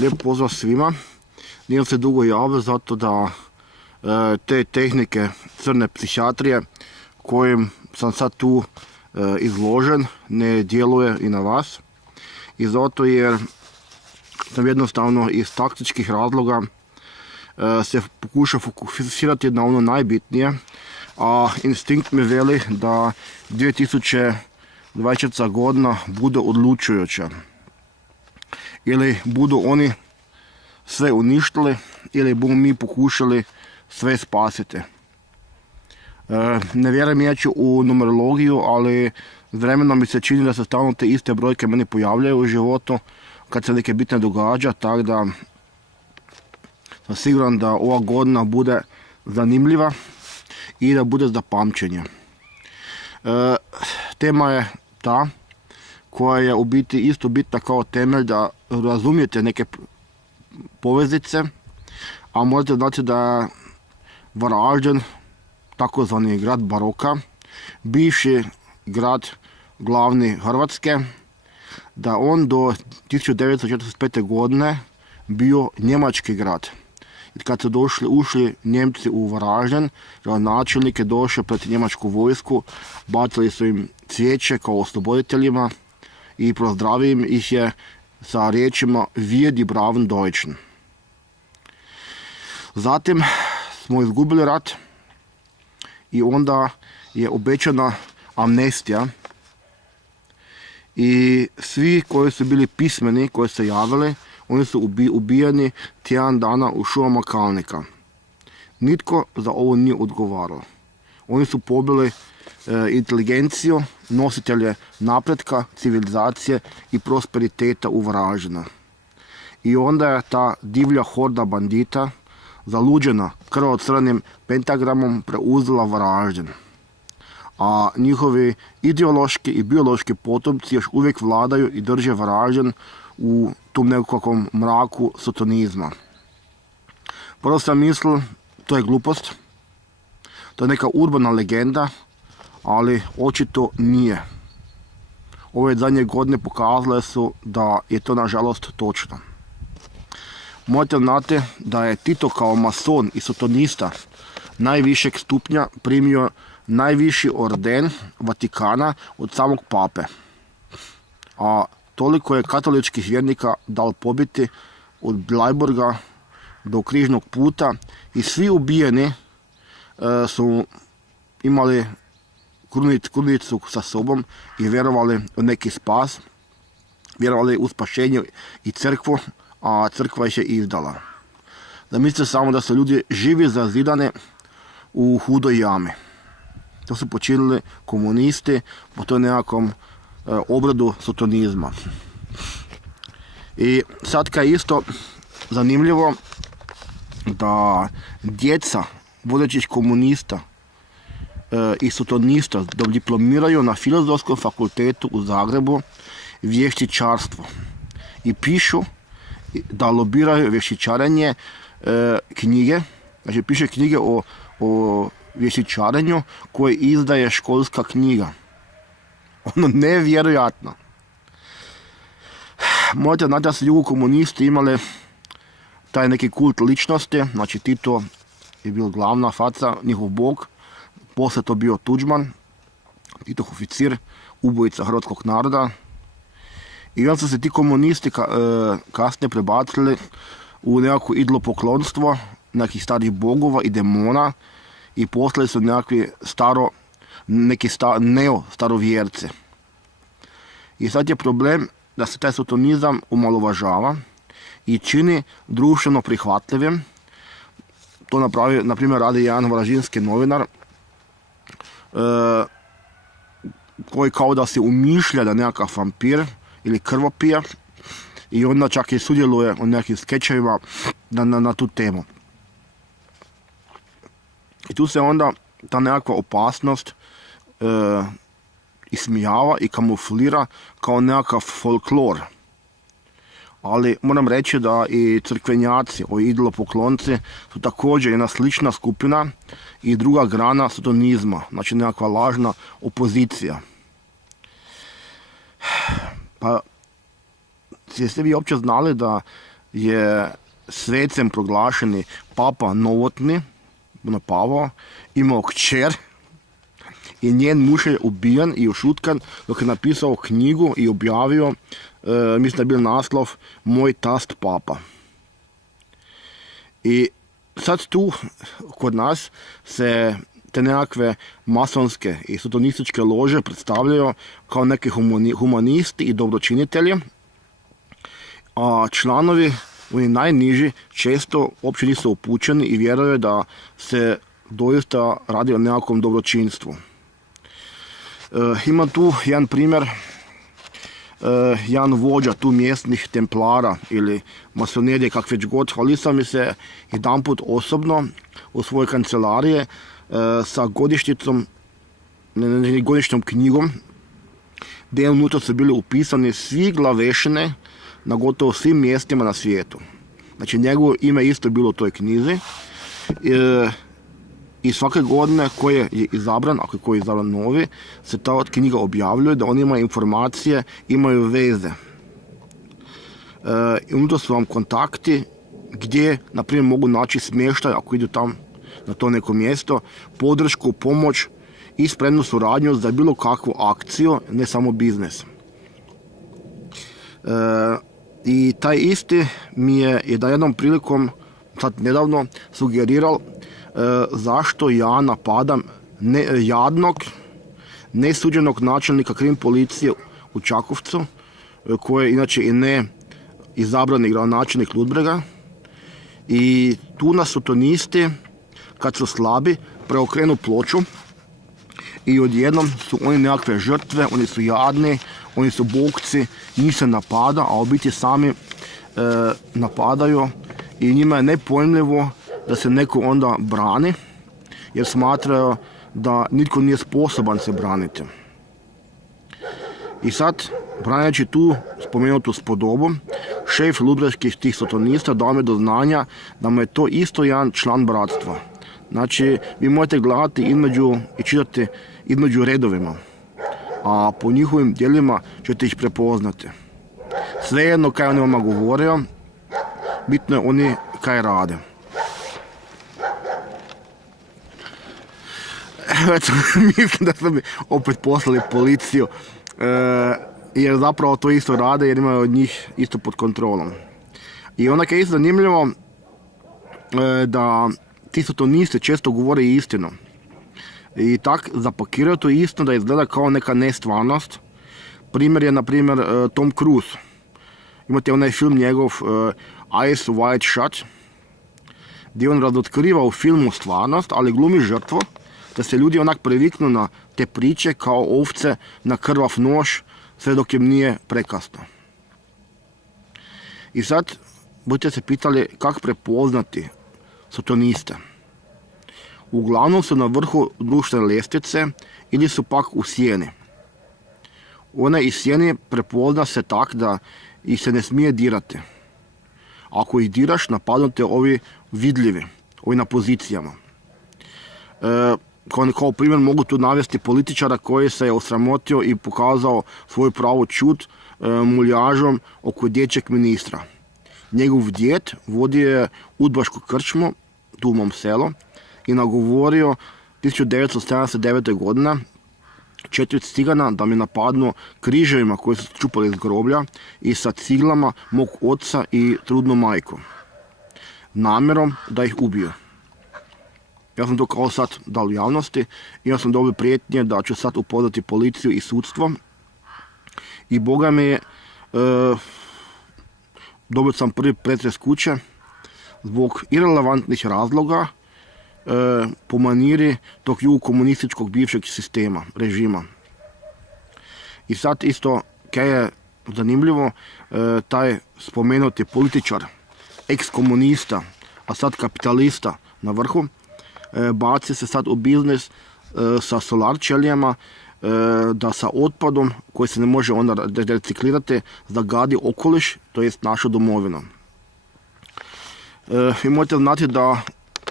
Lijep pozdrav svima. Nisam se dugo javio zato da te tehnike crne psihijatrije kojim sam sad tu izložen ne djeluje i na vas. I zato jer sam jednostavno iz taktičkih razloga se pokušao fokusirati na ono najbitnije, a instinkt mi veli da 2024. godina bude odlučujuća. Ili budu oni sve uništili, ili bomo mi pokušali sve spasiti. Ne vjerujem inače u numerologiju, ali s vremenom mi se čini da se stalno te iste brojke meni pojavljaju u životu kad se neke bitne događa, tako da sam siguran da ova godina bude zanimljiva i da bude za pamćenje. Tema je ta koja je u biti isto bitna kao temelj da razumijete neke poveznice, a morate znati da je Varaždin, takozvani grad baroka, bivši grad glavni Hrvatske, da on do 1945. godine bio njemački grad. I kad su ušli Njemci u Varaždin, načelnik je došao pred njemačku vojsku, bacili su im cvijeće kao osloboditeljima i pozdravio ih je sa riječima Wir die braven Deutschen. Zatim smo izgubili rat i onda je obećana amnestija i svi koji su bili pismeni, koji su se javili, oni su ubijeni tjedan dana u šumama Kalnika. Nitko za ovo nije odgovarao. Oni su pobili inteligenciju, nositelje napretka, civilizacije i prosperiteta u Varaždinu. I onda je ta divlja horda bandita, zaluđena krvo-crnim pentagramom, preuzela Varaždin. A njihovi ideološki i biološki potomci još uvijek vladaju i drže Varaždin u tom nekakvom mraku sotonizma. Prvo sam mislio, to je glupost, to je neka urbana legenda, ali očito nije. Ove zadnje godine pokazale su da je to nažalost točno. Morate znati da je Tito kao mason i sotonista najvišeg stupnja primio najviši orden Vatikana od samog pape. A toliko je katoličkih vjernika dal pobiti od Bleiburga do Križnog puta i svi ubijeni su imali krunicu sa sobom i vjerovali u neki spas, vjerovali u spašenje i crkvu, a crkva ih je izdala. Zamislite samo da su ljudi živi zazidane u hudoj jami. To su počinili komunisti po toj nekakvom obradu sotonizma. I sad kad je isto zanimljivo da djeca vodećih komunista i sotonista diplomiraju na Filozofskom fakultetu u Zagrebu vještičarstvo i pišu da lobiraju vještičarenje knjige, znači piše knjige o vještičarenju koje izdaje školska knjiga. Ono nevjerojatno. Morate znati da su jugo komunisti imali taj neki kult ličnosti, znači Tito je bio glavna faca, njihov bog, poslije to bio Tuđman, Titov oficir, ubojica hrvatskog naroda. I onda su se ti komunisti kasnije prebacili u nekako idolopoklonstvo nekih starih bogova i demona i postali su neki neo-starovjerci. I sad je problem da se taj sotonizam omalovažava i čini društveno prihvatljivim. To na primjer radi jedan varaždinski novinar koji kao da se umišlja da nekakav vampir ili krvopija i onda čak i sudjeluje u nekim skečevima na tu temu. I tu se onda ta nekakva opasnost ismijava i kamuflira kao nekakav folklor. Ali moram reći da i crkvenjaci, ovi idolopoklonci su također jedna slična skupina i druga grana sotonizma, znači nekakva lažna opozicija. Pa jeste vi uopće znali da je svecem proglašeni Papa Novotni, Pavao, imao kćer i njen muž je ubijen i ušutkan dok je napisao knjigu i objavio, mislim da je bil naslov Moj tast Papa. I sad tu kod nas se te nekakve masonske i sotonističke lože predstavljaju kao neki humanisti i dobročinitelji, a članovi, oni najniži, često uopće nisu upućeni i vjeruju da se doista radi o nekakvom dobročinstvu. Ima tu jedan primjer, jedan vođa tu mjesnih templara ili masonerije, kak već god, hvalisao mi se jedanput osobno u svojoj kancelarije sa godišnjom knjigom, gdje unutra su bili upisani svi glavešine na gotovo svim mjestima na svijetu. Znači njegovo ime isto bilo u toj knjizi i svake godine koji je izabran, ako je koji je izabran novi, se ta knjiga objavljuje da oni imaju informacije, imaju veze. I unutra su vam kontakti gdje, na primjer, mogu naći smještaj ako idu tam na to neko mjesto, podršku, pomoć i spremnu suradnju za bilo kakvu akciju, ne samo biznis. I taj isti mi je jednom prilikom, sad nedavno, sugerirao zašto ja napadam jadnog, nesuđenog načelnika krim policije u Čakovcu, koji je inače i ne izabrani gradonačelnik Ludbrega. I tu nas sotonisti, kad su slabi, preokrenu ploču i odjednom su oni nekakve žrtve, oni su jadni, oni su bokci, njih se napada, a u biti sami napadaju i njima je nepojmljivo da se neko onda brani, jer smatraju da nitko nije sposoban se braniti. I sad, braneći tu spomenutu spodobu, šef ludbreških tih sotonista dao mi do znanja da mu je to isto jedan član bratstva. Znači, vi možete gledati i čitati između redovima, a po njihovim djelima ćete ih prepoznati. Svejedno kaj oni vama govorio, bitno je oni kaj rade. Eto, mislim da su mi opet poslali policiju, jer zapravo to isto rade, jer imaju od njih isto pod kontrolom. I onak je isto zanimljivo da ti sotonisti često govore istinu. I tak zapakiraju to istinu da izgleda kao neka nestvarnost. Primjer je, na primjer, Tom Cruise. Imate onaj film njegov Eyes Wide Shut, gdje on razotkriva u filmu stvarnost, ali glumi žrtvu, da se ljudi onak previknu na te priče kao ovce na krvav nož, sve dok im nije prekasno. I sad budete se pitali kako prepoznati sotoniste. Uglavnom su na vrhu društvene ljestvice ili su pak u sjeni. One iz sjeni prepozna se tak da ih se ne smije dirati. Ako ih diraš, napadnute ovi vidljivi, ovi na pozicijama. Kao primjer mogu tu navesti političara koji se je osramotio i pokazao svoju pravu čut muljažom oko dječjeg ministra. Njegov djed vodio je udbašku krčmu tu u mom selu i nagovorio 1979. godine 4 cigana da mi napadnu križevima koji su čupali iz groblja i sa ciglama mog oca i trudnu majku, namjerom da ih ubiju. Ja sam to kao sad dal u javnosti i ja sam dobio prijetnje da ću sad upoznati policiju i sudstvo. I Boga mi je, dobio sam prvi pretres kuće zbog irelevantnih razloga po maniri tog jugokomunističkog bivšeg sistema, režima. I sad isto, kaj je zanimljivo, taj spomenuti političar, ex-komunista, a sad kapitalista na vrhu, baci se sad u biznis sa solar ćelijama, da sa otpadom koji se ne može onda reciklirati zagadi okoliš, to jest našu domovinu. Vi možete znati da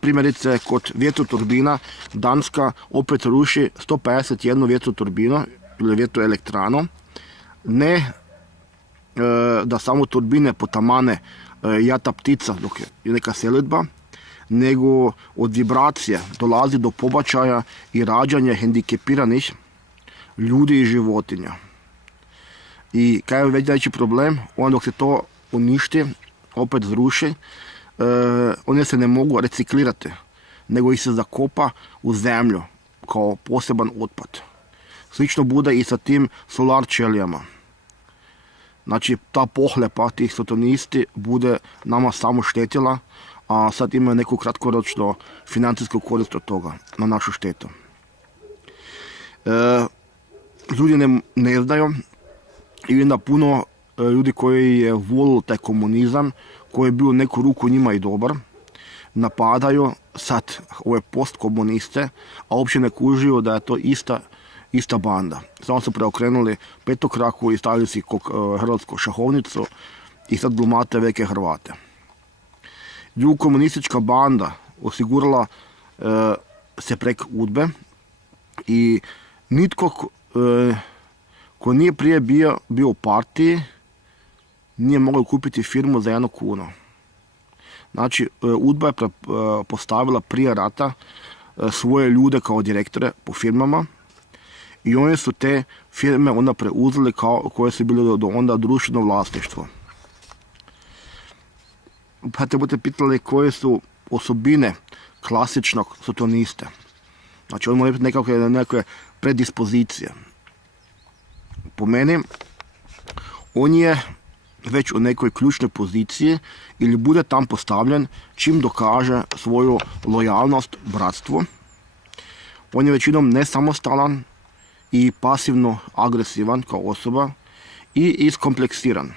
primjerice kod vjetroturbina Danska opet ruši 151 vjetroturbinu ili vjetroelektranu, ne da samo turbine potamane jata ptica dok je neka selidba, nego od vibracije dolazi do pobačaja i rađanja hendikepiranih ljudi i životinja. I kaj je već najveći problem, onda dok se to uništi, opet zruši, one se ne mogu reciklirati, nego ih se zakopa u zemlju kao poseban otpad. Slično bude i sa tim solar ćelijama. Znači, ta pohlepa tih sotonisti bude nama samo štetila, a sad imaju neku kratkoročno financijsku korist od toga, na našu štetu. Ljudi ne znaju, i onda puno ljudi koji je volili taj komunizam, koji je bio u neku ruku njima i dobar, napadaju sad ove postkomuniste, a uopće ne kužiju da je to ista banda. Samo su preokrenuli petokraku i stavili si hrvatsku šahovnicu i sad glumate velike Hrvate. Komunistička banda osigurala se prek UDBE i nitko ko nije prije bio u partiji nije mogao kupiti firmu za 1 kunu. Znači, UDBA je postavila prije rata svoje ljude kao direktore po firmama i oni su te firme onda preuzeli koje su bile do onda društveno vlasništvo. Pa te budete pitali koje su osobine klasičnog sotoniste. Znači, on mora imati nekakve predispozicije. Po meni, on je već u nekoj ključnoj poziciji ili bude tam postavljen čim dokaže svoju lojalnost bratstvu. On je većinom nesamostalan i pasivno agresivan kao osoba i iskompleksiran.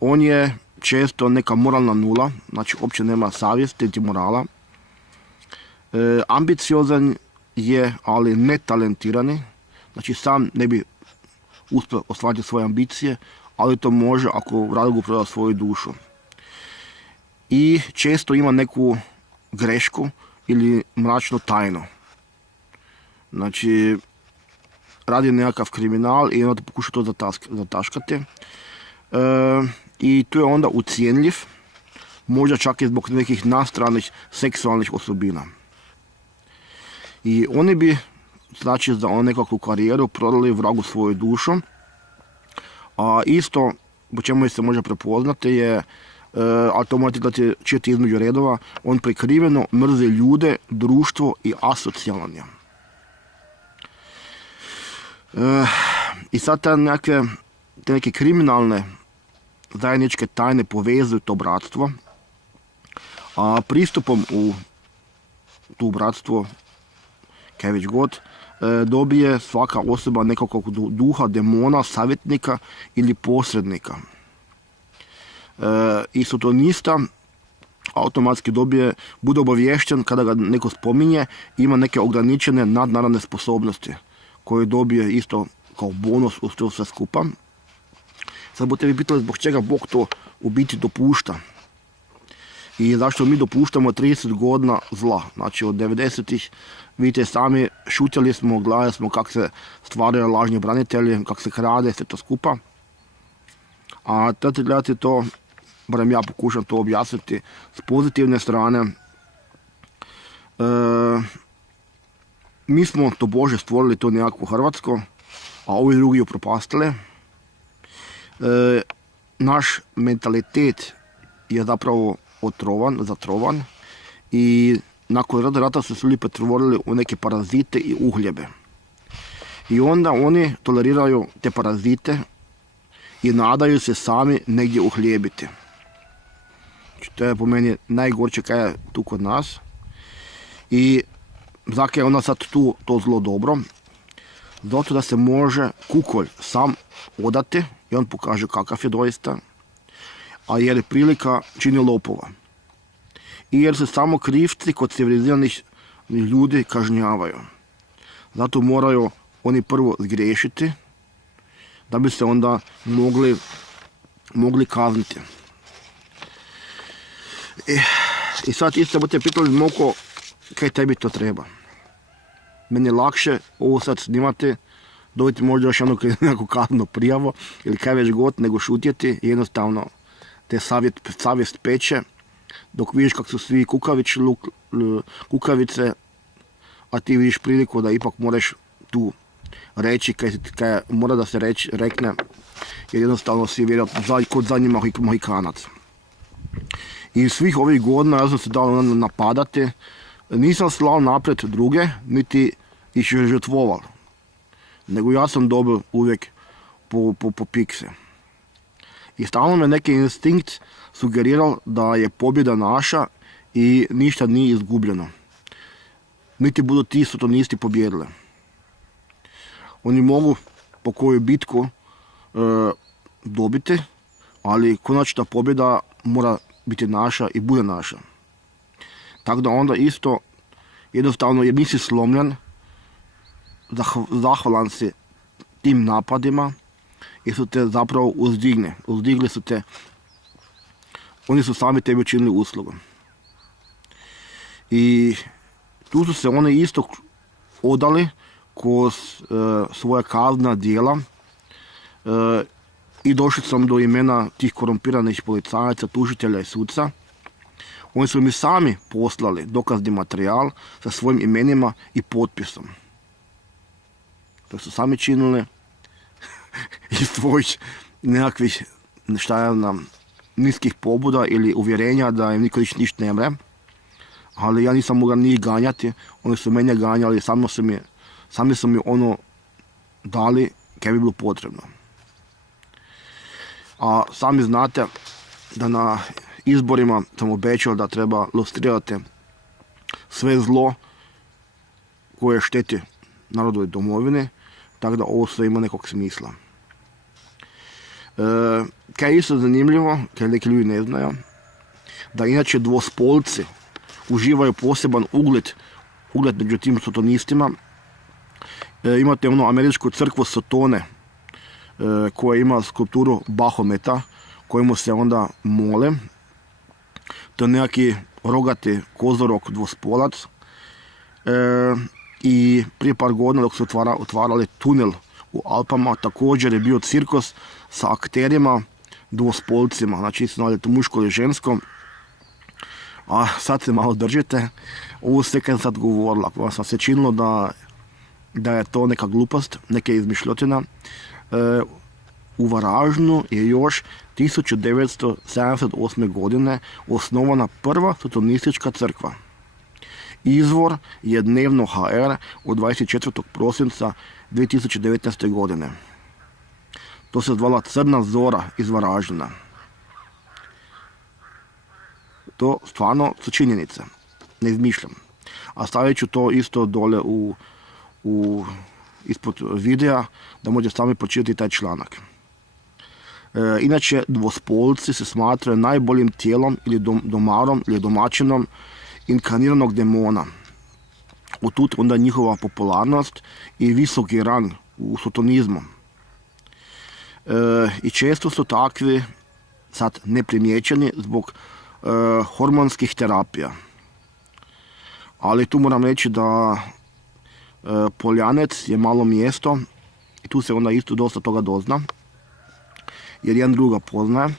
On je često neka moralna nula, znači uopće nema savjesti niti morala. Ambiciozan je, ali netalentirani, znači sam ne bi uspio ostvariti svoje ambicije, ali to može ako Radogu proda svoju dušu. I često ima neku grešku ili mračnu tajnu. Znači, radi nekakav kriminal i onda pokuša to zataškati. I tu je onda ucijenljiv, možda čak i zbog nekih nastranih seksualnih osobina. I oni bi, znači, za nekakvu karijeru prodali vragu svoju dušu. A isto, po čemu se može prepoznati je, ali to morate gledati čitati između redova, on prikriveno mrzi ljude, društvo i asocijalan je. I sad te neke kriminalne zajedničke tajne povezuju to bratstvo, a pristupom u tu bratstvo, kaj već god, dobije svaka osoba nekakvog duha, demona, savjetnika ili posrednika. I sotonista automatski bude obaviješten kada ga neko spominje, ima neke ograničene nadnaravne sposobnosti koje dobije isto kao bonus uz to sve skupa. Sad budete vi pitali zbog čega Bog to u biti dopušta i zašto mi dopuštamo 30 godina zla. Znači od 90-ih, vidite sami, šutjeli smo, gledali smo kako se stvaraju lažni branitelji, kako se krade, sve to skupa. A trebate gledati to, barem ja pokušam to objasniti s pozitivne strane. Mi smo to Bože stvorili to nekakvo Hrvatsko, a ovi drugi upropastili. Naš mentalitet je zapravo zatrovan i nakon rata su se ljudi pretvorili u neke parazite i uhljebe. I onda oni toleriraju te parazite i nadaju se sami negdje uhljebiti. To je po meni najgorče kaj je tu kod nas. I zakaj je onda sad tu to zlo dobro? Zato da se može kukolj sam odati i on pokaže kakav je doista, a jer prilika čini lopova. I jer se samo krivci kod civiliziranih ljudi kažnjavaju. Zato moraju oni prvo zgriješiti, da bi se onda mogli kazniti. I sad isto budete pitali Moko, kaj tebi to treba? Meni je lakše ovo sad snimati dobiti možda još nekakvu kaznenu prijavu ili kaj već god, nego šutjeti. Jednostavno te savjest peče dok vidiš kako su svi kukavice, a ti vidiš priliku da ipak moraš tu reći kaj mora da se rekne, jer jednostavno si vjerojatno kod zadnji Mohikanac. I svih ovih godina ja sam se dao napadati, nisam slao naprijed druge, niti ih žrtvoval, nego ja sam dobil uvijek po pikse. I stalno me neki instinkt sugeriral da je pobjeda naša i ništa nije izgubljeno. Niti budu ti sotonisti pobjedili. Oni mogu po koju bitku dobiti, ali konačna pobjeda mora biti naša i bude naša. Tako da onda isto, jednostavno jer nisi slomljen, zahvalan si tim napadima jer su te zapravo uzdigli su te, oni su sami tebi učinili uslugu. I tu su se oni isto odali kroz svoja kaznena djela i došli sam do imena tih korumpiranih policajaca, tužitelja i sudca. Oni su mi sami poslali dokazni materijal sa svojim imenima i potpisom. To su sami činili iz svojih nekakvih, niskih pobuda ili uvjerenja da im niko ništa ne mre. Ali ja nisam mogao njih ganjati, oni su mene ganjali, sami su mi ono dali kaj bi bilo potrebno. A sami znate da na izborima sam obećao da treba lustrirati sve zlo koje šteti narodu i domovini, tako da ovo sve ima nekog smisla. Kaj je isto zanimljivo, kaj neki ljudi ne znaju, da inače dvospolci uživaju poseban ugled među tim sotonistima. Imate ono američku crkvu Sotone koja ima skulpturu Bahometa kojemu se onda mole. To je neki rogati kozorok dvospolac i prije par godina dok su otvarali tunel u Alpama također je bio cirkus sa akterima dvospolcima, znači to muško ili žensko. A sad se malo držite, ovo sve kad sam sad govorila, ako vam se činilo da je to neka glupost, neka izmišljotina. U Varaždinu je još 1978. godine osnovana prva sotonistička crkva. Izvor je Dnevno HR od 24. prosinca 2019. godine. To se zvala Crna Zora iz Varaždina. To stvarno su činjenice, ne izmišljam. A stavit ću to isto dole ispod videa da možete sami pročitati taj članak. Inače, dvospolci se smatraju najboljim tijelom ili domarom ili domaćinom inkarniranog demona. Otud onda njihova popularnost i visoki rang u sotonizmu. I često su takvi sad neprimjećeni zbog hormonskih terapija. Ali tu moram reći da Poljanec je malo mjesto i tu se onda isto dosta toga dozna, jer jedan druga poznaje.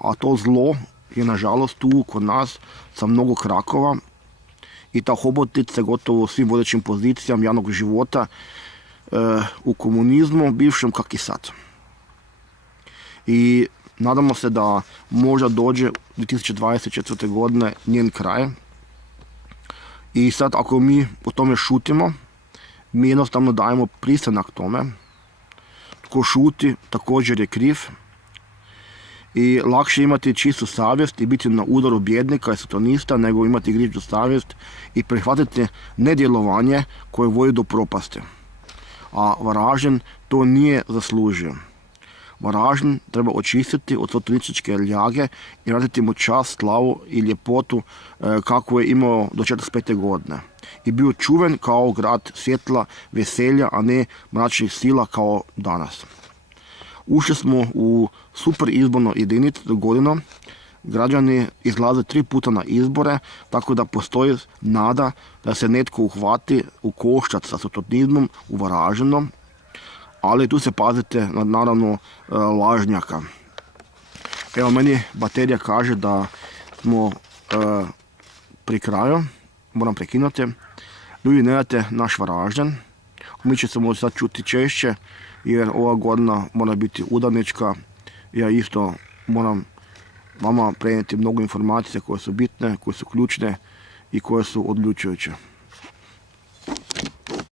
A to zlo je nažalost tu kod nas sa mnogo krakova i ta hobotnica gotovo u svim vodećim pozicijama javnog života u komunizmu, bivšem kak i sad. I nadamo se da možda dođe 2024. godine njen kraj. I sad ako mi o tome šutimo, mi jednostavno dajemo pristanak tome. Tko šuti također je kriv. I lakše imati čistu savjest i biti na udaru bjednika i sotonista nego imati grižu savjest i prihvatiti nedjelovanje koje vodi do propasti. A Varaždin to nije zaslužio. Varaždin treba očistiti od sotonističke ljage i vratiti mu čast, slavu i ljepotu kako je imao do 45. godine. I bio čuven kao grad svjetla, veselja, a ne mračnih sila kao danas. Ušli smo u super izbornu jedinicu godinu građani izlaze 3 puta na izbore, tako da postoji nada da se netko uhvati u koštac sa sotonizmom u Varaždinu, ali tu se pazite naravno lažnjaka. Evo, meni baterija kaže da smo pri kraju, moram prekinuti. Ljudi, ne dajte naš Varaždin, mi ćemo sad čuti češće, jer ova godina mora biti udarnička. Ja isto moram vama prenijeti mnogo informacija koje su bitne, koje su ključne i koje su odlučujuće.